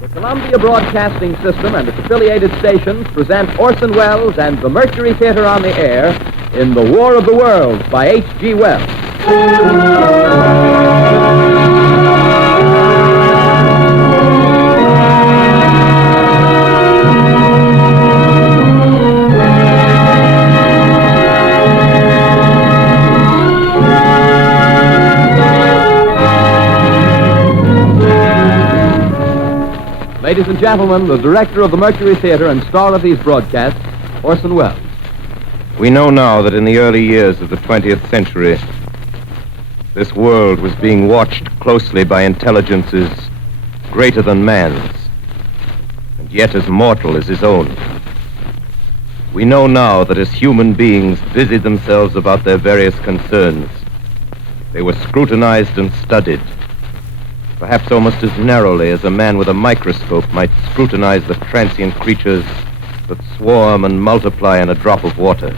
The Columbia Broadcasting System and its affiliated stations present Orson Welles and the Mercury Theater on the air in The War of the Worlds by H.G. Wells. Ladies and gentlemen, the director of the Mercury Theater and star of these broadcasts, Orson Welles. We know now that in the early years of the 20th century, this world was being watched closely by intelligences greater than man's, and yet as mortal as his own. We know now that as human beings busied themselves about their various concerns, they were scrutinized and studied, perhaps almost as narrowly as a man with a microscope might scrutinize the transient creatures that swarm and multiply in a drop of water.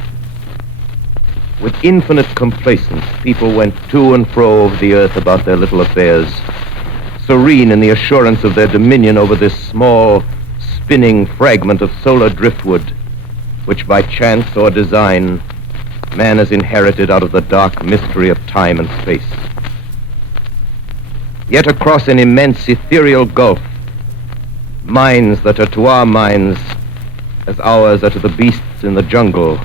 With infinite complacence, people went to and fro over the earth about their little affairs, serene in the assurance of their dominion over this small, spinning fragment of solar driftwood, which by chance or design, man has inherited out of the dark mystery of time and space. Yet across an immense ethereal gulf, minds that are to our minds as ours are to the beasts in the jungle,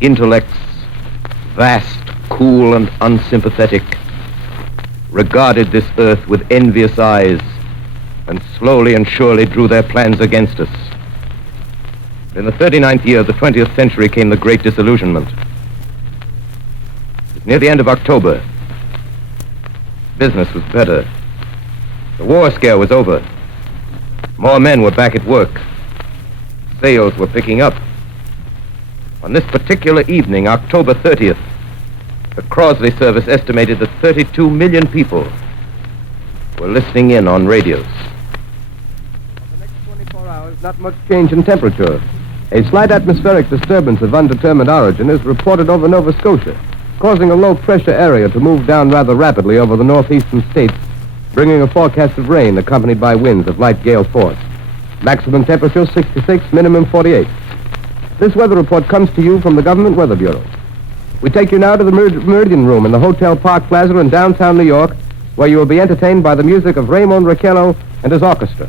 intellects vast, cool, and unsympathetic, regarded this earth with envious eyes and slowly and surely drew their plans against us. In the 39th year of the 20th century came the Great Disillusionment. Near the end of October, business was better. The war scare was over. More men were back at work. Sales were picking up. On this particular evening, October 30th, the Crosley service estimated that 32 million people were listening in on radios. For the next 24 hours, not much change in temperature. A slight atmospheric disturbance of undetermined origin is reported over Nova Scotia, causing a low-pressure area to move down rather rapidly over the northeastern states, bringing a forecast of rain accompanied by winds of light gale force. Maximum temperature 66, minimum 48. This weather report comes to you from the Government Weather Bureau. We take you now to the Meridian Room in the Hotel Park Plaza in downtown New York, where you will be entertained by the music of Raymond Raquello and his orchestra.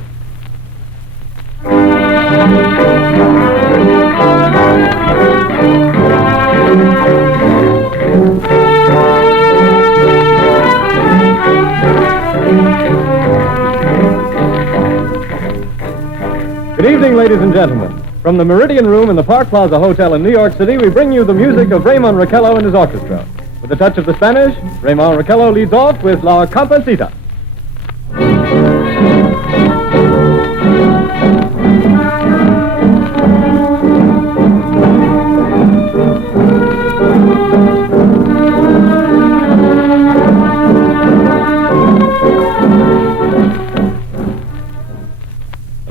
Good evening, ladies and gentlemen. From the Meridian Room in the Park Plaza Hotel in New York City, we bring you the music of Raymond Raquello and his orchestra. With a touch of the Spanish, Raymond Raquello leads off with La Comparsita.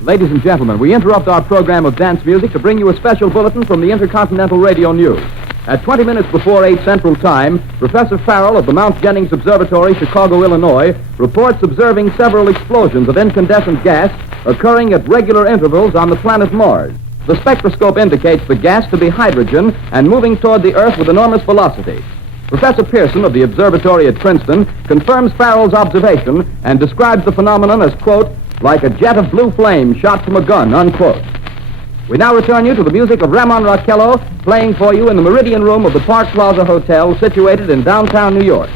Ladies and gentlemen, we interrupt our program of dance music to bring you a special bulletin from the Intercontinental Radio News. At 20 minutes before 8 Central Time, Professor Farrell of the Mount Jennings Observatory, Chicago, Illinois, reports observing several explosions of incandescent gas occurring at regular intervals on the planet Mars. The spectroscope indicates the gas to be hydrogen and moving toward the Earth with enormous velocity. Professor Pearson of the observatory at Princeton confirms Farrell's observation and describes the phenomenon as, quote, like a jet of blue flame shot from a gun, unquote. We now return you to the music of Raymond Raquello, playing for you in the Meridian Room of the Park Plaza Hotel, situated in downtown New York.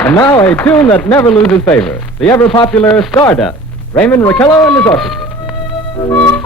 And now a tune that never loses favor, the ever-popular Stardust, Raymond Raquello and his orchestra.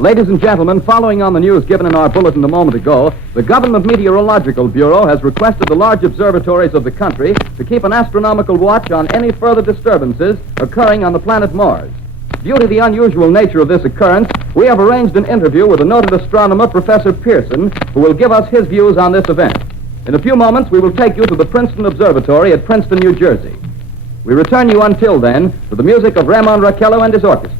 Ladies and gentlemen, following on the news given in our bulletin a moment ago, the Government Meteorological Bureau has requested the large observatories of the country to keep an astronomical watch on any further disturbances occurring on the planet Mars. Due to the unusual nature of this occurrence, we have arranged an interview with the noted astronomer, Professor Pearson, who will give us his views on this event. In a few moments, we will take you to the Princeton Observatory at Princeton, New Jersey. We return you until then to the music of Ramon Raquello and his orchestra.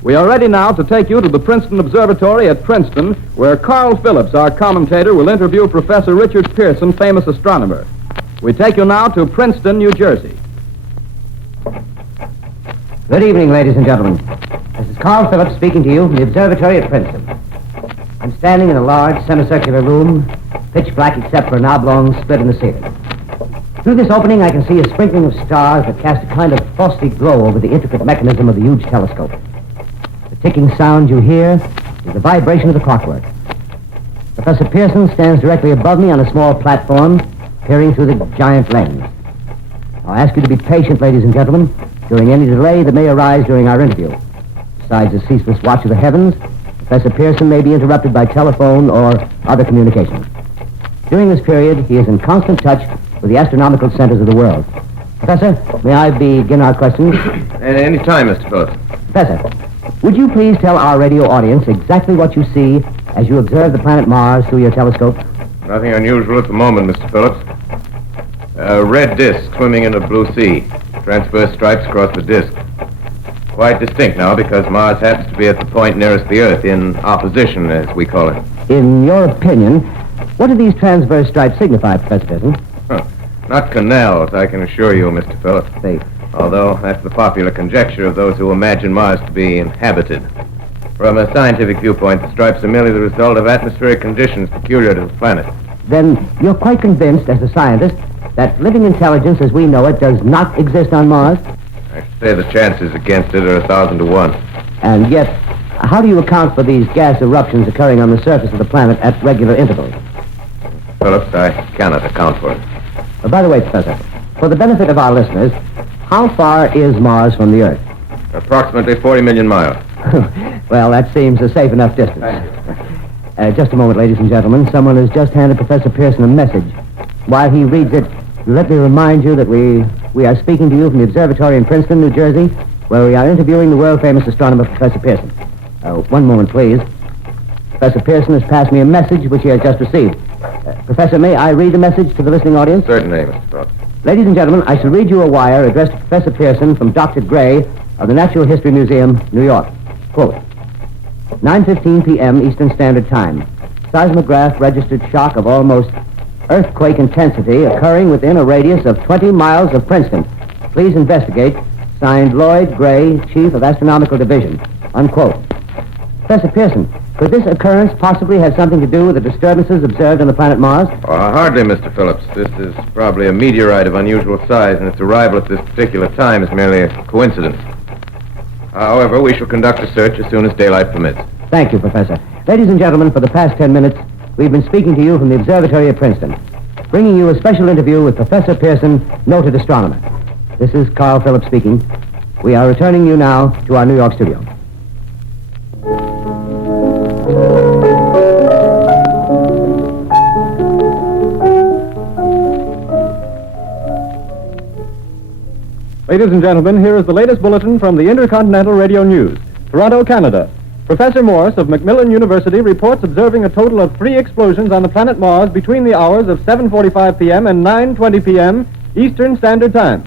We are ready now to take you to the Princeton Observatory at Princeton, where Carl Phillips, our commentator, will interview Professor Richard Pearson, famous astronomer. We take you now to Princeton, New Jersey. Good evening, ladies and gentlemen. This is Carl Phillips speaking to you from the observatory at Princeton. I'm standing in a large semicircular room, pitch black except for an oblong split in the ceiling. Through this opening, I can see a sprinkling of stars that cast a kind of frosty glow over the intricate mechanism of the huge telescope. The ticking sound you hear is the vibration of the clockwork. Professor Pearson stands directly above me on a small platform, peering through the giant lens. I'll ask you to be patient, ladies and gentlemen, during any delay that may arise during our interview. Besides the ceaseless watch of the heavens, Professor Pearson may be interrupted by telephone or other communications. During this period, he is in constant touch with the astronomical centers of the world. Professor, may I begin our questions? Any time, Mr. Phillips. Professor, would you please tell our radio audience exactly what you see as you observe the planet Mars through your telescope? Nothing unusual at the moment, Mr. Phillips. A red disk swimming in a blue sea. Transverse stripes across the disk. Quite distinct now because Mars happens to be at the point nearest the Earth, in opposition, as we call it. In your opinion, what do these transverse stripes signify, Professor Pearson? Not canals, I can assure you, Mr. Phillips. They... Although that's the popular conjecture of those who imagine Mars to be inhabited. From a scientific viewpoint, the stripes are merely the result of atmospheric conditions peculiar to the planet. Then you're quite convinced, as a scientist, that living intelligence as we know it does not exist on Mars? I should say the chances against it are 1,000 to 1. And yet, how do you account for these gas eruptions occurring on the surface of the planet at regular intervals? Phillips, I cannot account for it. By the way, Professor, for the benefit of our listeners, how far is Mars from the Earth? Approximately 40 million miles. Well, that seems a safe enough distance. Thank you. Just a moment, ladies and gentlemen. Someone has just handed Professor Pearson a message. While he reads it, let me remind you that we are speaking to you from the observatory in Princeton, New Jersey, where we are interviewing the world-famous astronomer, Professor Pearson. One moment, please. Professor Pearson has passed me a message which he has just received. Professor, may I read the message to the listening audience? Certainly, Mr. Phillips. Ladies and gentlemen, I shall read you a wire addressed to Professor Pearson from Dr. Gray of the Natural History Museum, New York. Quote, 9:15 p.m. Eastern Standard Time. Seismograph registered shock of almost earthquake intensity occurring within a radius of 20 miles of Princeton. Please investigate. Signed, Lloyd Gray, Chief of Astronomical Division. Unquote. Professor Pearson, could this occurrence possibly have something to do with the disturbances observed on the planet Mars? Hardly, Mr. Phillips. This is probably a meteorite of unusual size, and its arrival at this particular time is merely a coincidence. However, we shall conduct a search as soon as daylight permits. Thank you, Professor. Ladies and gentlemen, for the past 10 minutes, we've been speaking to you from the observatory at Princeton, bringing you a special interview with Professor Pearson, noted astronomer. This is Carl Phillips speaking. We are returning you now to our New York studio. Ladies and gentlemen, here is the latest bulletin from the Intercontinental Radio News. Toronto, Canada. Professor Morse of Macmillan University reports observing a total of 3 explosions on the planet Mars between the hours of 7:45 p.m. and 9:20 p.m. Eastern Standard Time.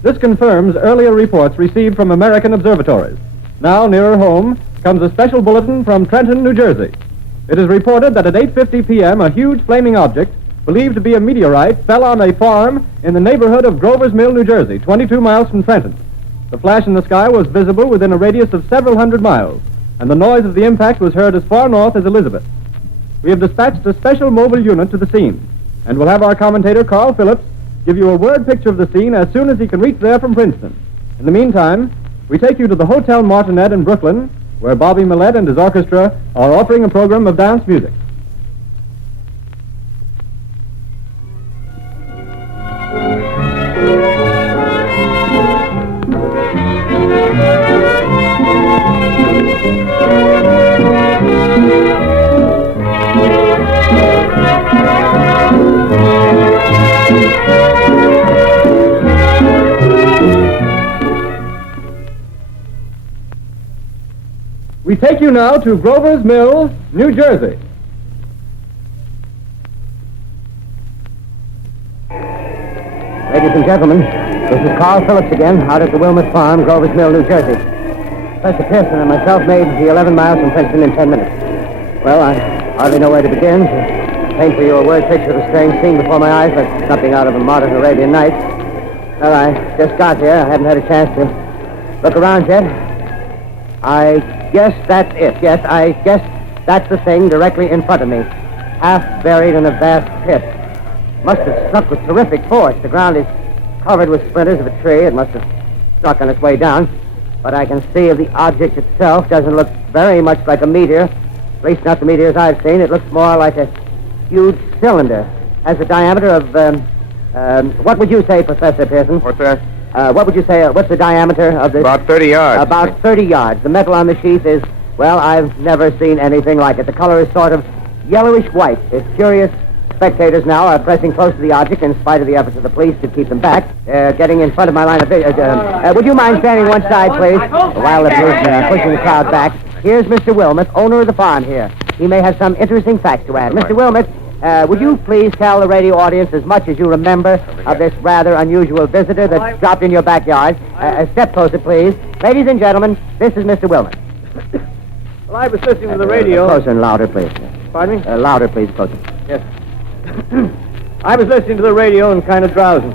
This confirms earlier reports received from American observatories. Now, nearer home, comes a special bulletin from Trenton, New Jersey. It is reported that at 8:50 p.m. a huge flaming object, believed to be a meteorite, fell on a farm in the neighborhood of Grover's Mill, New Jersey, 22 miles from Trenton. The flash in the sky was visible within a radius of several hundred miles, and the noise of the impact was heard as far north as Elizabeth. We have dispatched a special mobile unit to the scene, and will have our commentator, Carl Phillips, give you a word picture of the scene as soon as he can reach there from Princeton. In the meantime, we take you to the Hotel Martinet in Brooklyn, where Bobby Millette and his orchestra are offering a program of dance music. We take you now to Grover's Mill, New Jersey. Ladies and gentlemen, this is Carl Phillips again, out at the Wilmot Farm, Grover's Mill, New Jersey. Professor Pearson and myself made the 11 miles from Princeton in 10 minutes. Well, I hardly know where to begin. To paint for you a word picture of a strange scene before my eyes, like something out of a modern Arabian Nights. Well, I just got here. I haven't had a chance to look around yet. I guess that's it. Yes, I guess that's the thing directly in front of me, half buried in a vast pit. Must have struck with terrific force. The ground is covered with splinters of a tree. It must have struck on its way down. But I can see the object itself doesn't look very much like a meteor, at least not the meteors I've seen. It looks more like a huge cylinder. Has a diameter of, what would you say, Professor Pearson? What's that? What would you say, what's the diameter of this? About 30 yards. About 30 yards. The metal on the sheath is, well, I've never seen anything like it. The color is sort of yellowish white. Its curious spectators now are pressing close to the object in spite of the efforts of the police to keep them back. Getting in front of my line of vision. Would you mind standing one side, please? While the police are pushing the crowd back. Here's Mr. Wilmot, owner of the farm here. He may have some interesting facts to add. Mr. Wilmot, would you please tell the radio audience as much as you remember of this rather unusual visitor that dropped in your backyard? Step closer, please. Ladies and gentlemen, this is Mr. Wilmot. Well, I was listening to the radio. Closer and louder, please. Pardon me? Louder, please, closer. Yes. I was listening to the radio and kind of drowsing.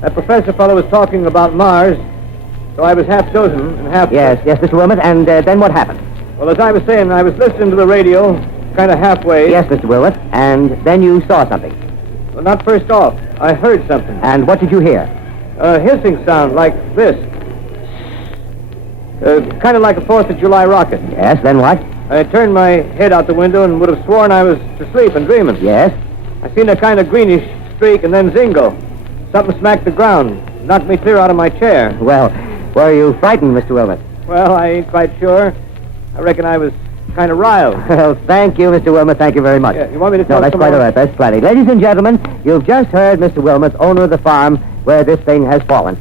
That professor fellow was talking about Mars, so I was half dozing and half... Yes, Mr. Wilmot, and then what happened? Well, as I was saying, I was listening to the radio, kind of halfway. Yes, Mr. Wilmot, and then you saw something. Well, not first off. I heard something. And what did you hear? A hissing sound like this. Kind of like a 4th of July rocket. Yes, then what? I turned my head out the window and would have sworn I was asleep and dreaming. Yes? I seen a kind of greenish streak and then zingo. Something smacked the ground, knocked me clear out of my chair. Well, were you frightened, Mr. Wilmot? Well, I ain't quite sure. I reckon I was kind of riled. Well, thank you, Mr. Wilmot. Thank you very much. Yeah, you want me to tell No, that's some quite more? all right. That's plenty. Ladies and gentlemen, you've just heard Mr. Wilmot, owner of the farm where this thing has fallen.